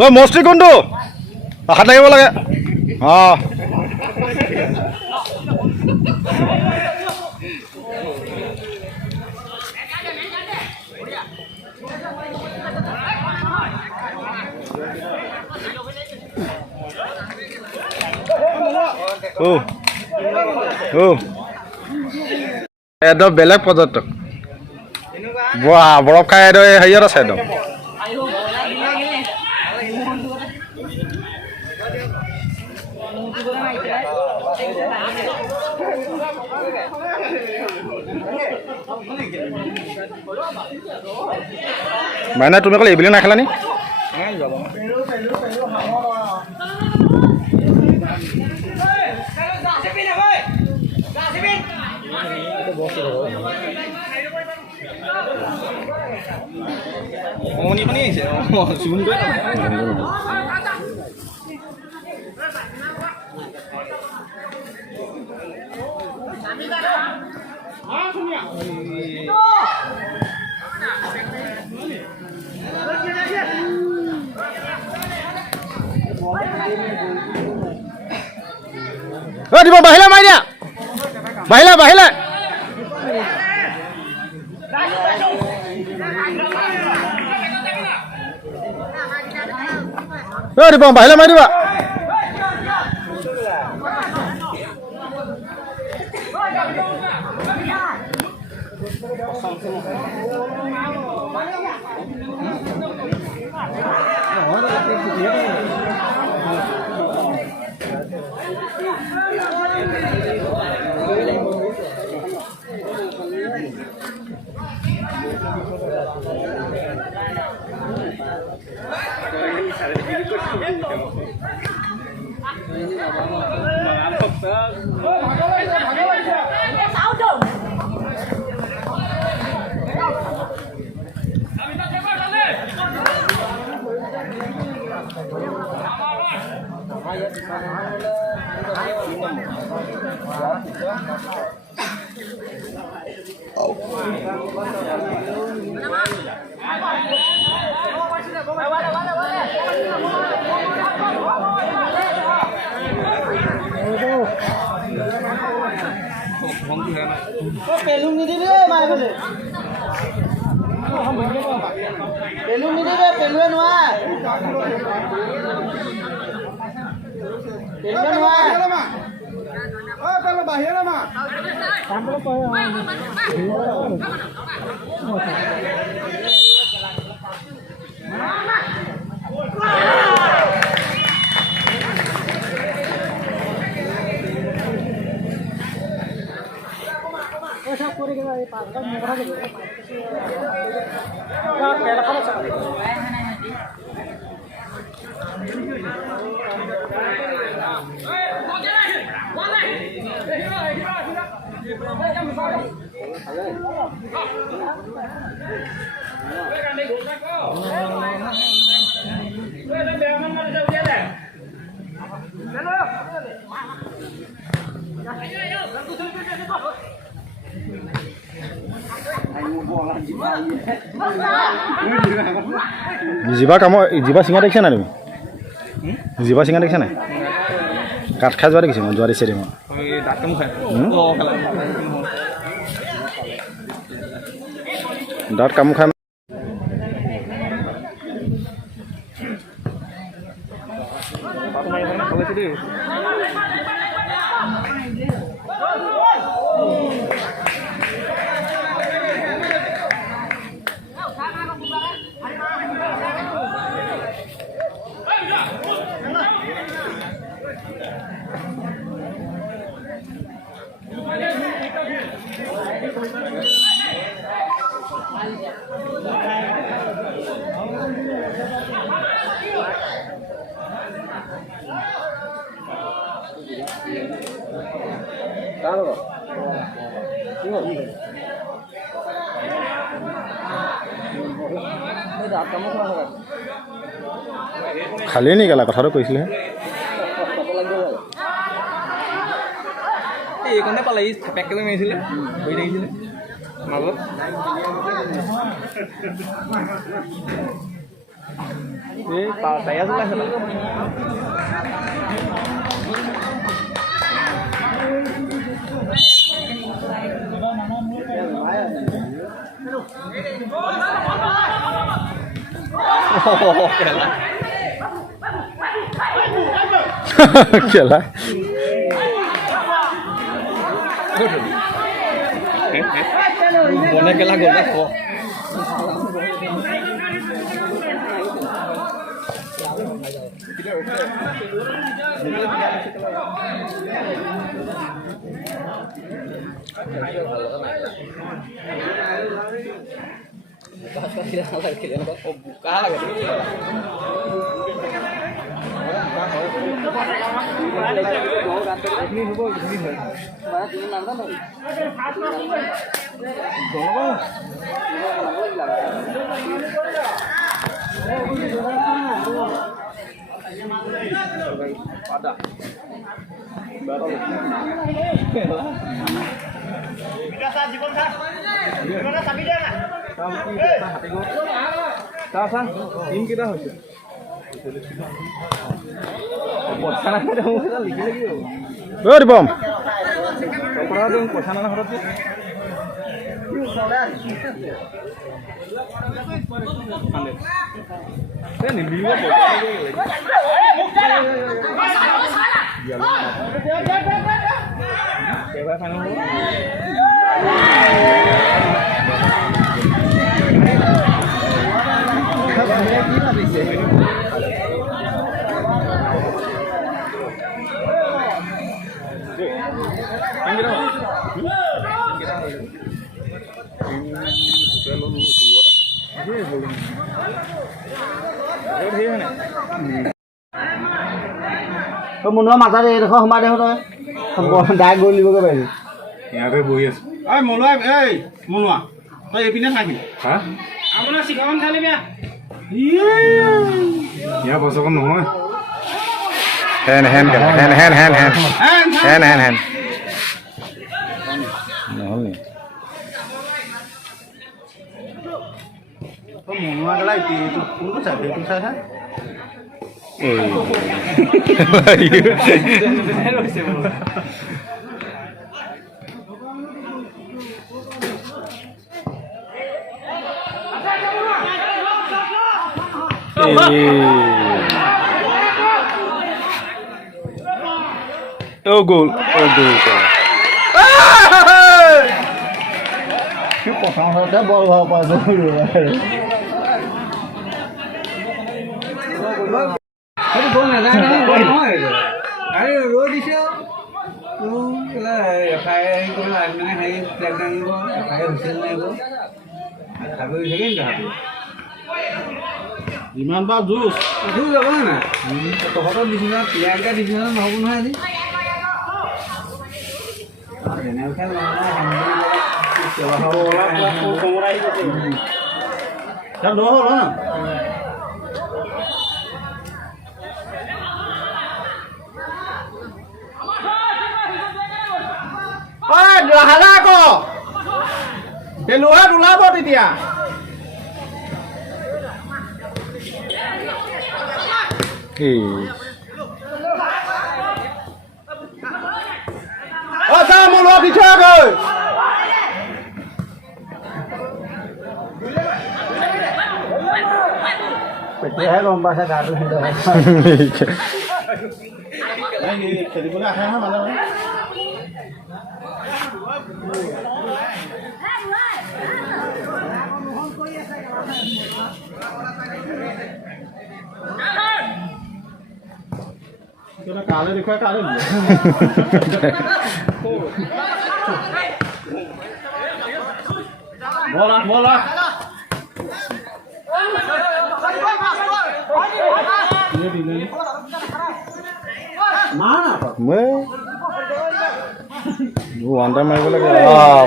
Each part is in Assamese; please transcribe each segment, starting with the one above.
ঐ মস্তি কোনটো হাত লাগিব লাগে অঁ একদম বেলেগ পৰ্যটক বৰফ খাই এইটো হেৰিয়ত আছে একদম মানে তুমি অকল এইবুলি নাখালা নি দিব বাহিলে মাৰি দিয়া বাহিলে দিব বাহিলে মাৰি দিবা পেলুং নিদিবি মাৰিবলৈ পেলুং নিদিবি পেলুৱে নোৱাৰ জিবা কামৰ জিবা চিঙা দেখিছা নাই তুমি জিবা চিঙা দেখিছা নাই কাঠ খাই যোৱা দেখিছে মই যোৱা দিছে মই দাঁত কামো খাই খালি নি গেলা কথাটো কৈছিলে এইকণে পালে ই থেপেককৈ মাৰিছিলে কৰি থাকিছিলে মাজত এই টায়াৰ চলাইছে না খেলা বনে কেলা গ'ল খ কেইটা হৈছে পইচা নাখাই লিখি লাগিব দিবম পইচা নানা ঘৰত মুনুৱা মাথাত এইডোখৰ সোমাই দেখোন তই ডাইৰেক্ট গৈ দিবগৈ পাৰিবি ইয়াতে বহি আছো এই মনুৱা এই মনুৱা তই এইপিনে থাকিবি হা আপোনাৰ চিকাখন খালি বেয়া ইয়াৰ বছৰখন নহয় হেন হেন হেন হেন হেন হেন হেন হেন হেন নহ'ল নি মনুৱা গেলা এইটো কোনটো চাই সেইটো চাইছা Oh, goal. Oh, goal. প্ৰথমতে বল ভাল পাইছো সেইটো গ'ল নাযায় আৰে ৰৈ দিছে ইমান বাৰ জুচ যাব না তহঁতৰ দিছিল প্লেয়াৰকেইটা দিছিল নহ'ব নহয় আজি হালা আকৌ পেলুহাত ওলাব তেতিয়া মোৰ লগত দি থৈ গৈ তেতিয়াহে গম পাইছে গাটো খেলিবলৈ আহে নহয় মাজে মাজে কালে দেখুৱাই কালে বল বল ওৱান টাইম মাৰিব লাগে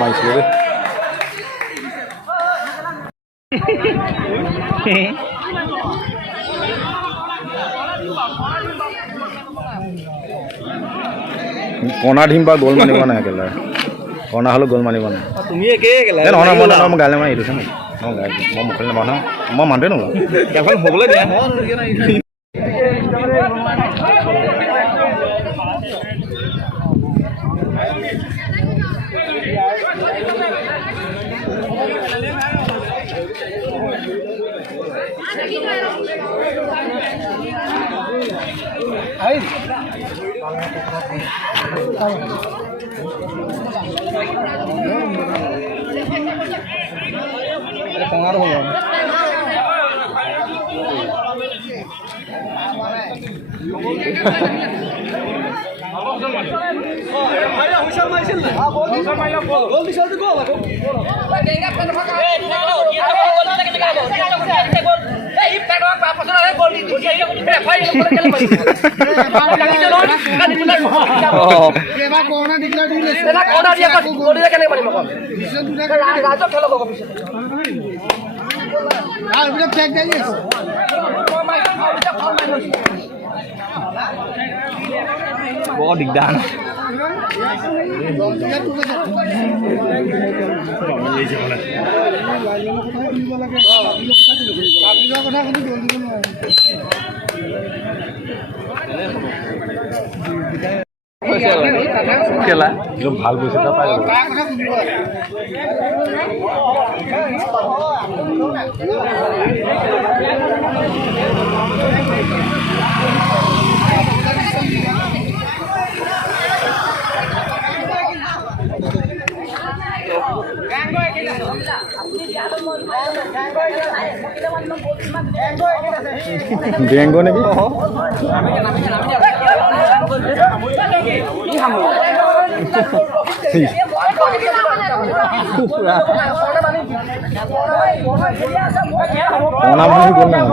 মাৰিছিলো দেই কণা ধিম বা গ'ল মাৰিব নাই একেবাৰে কৰণা হ'লেও গ'ল মাৰিব নাই তুমি একেই কেলা এই নহয় নহয় মই গালে মাৰি এইটো চাম মই মুখলৈ নামাৰো নহয় মই মানুহটোৱে নোলাওঁ এখন হ'বলৈ দিয়া কঙাটো হ'ব বৰ দিগদাৰ খেলা ভাল পইচা এটা পাই বেংগ নেকি কৰণা মানুহ গ'ল নাই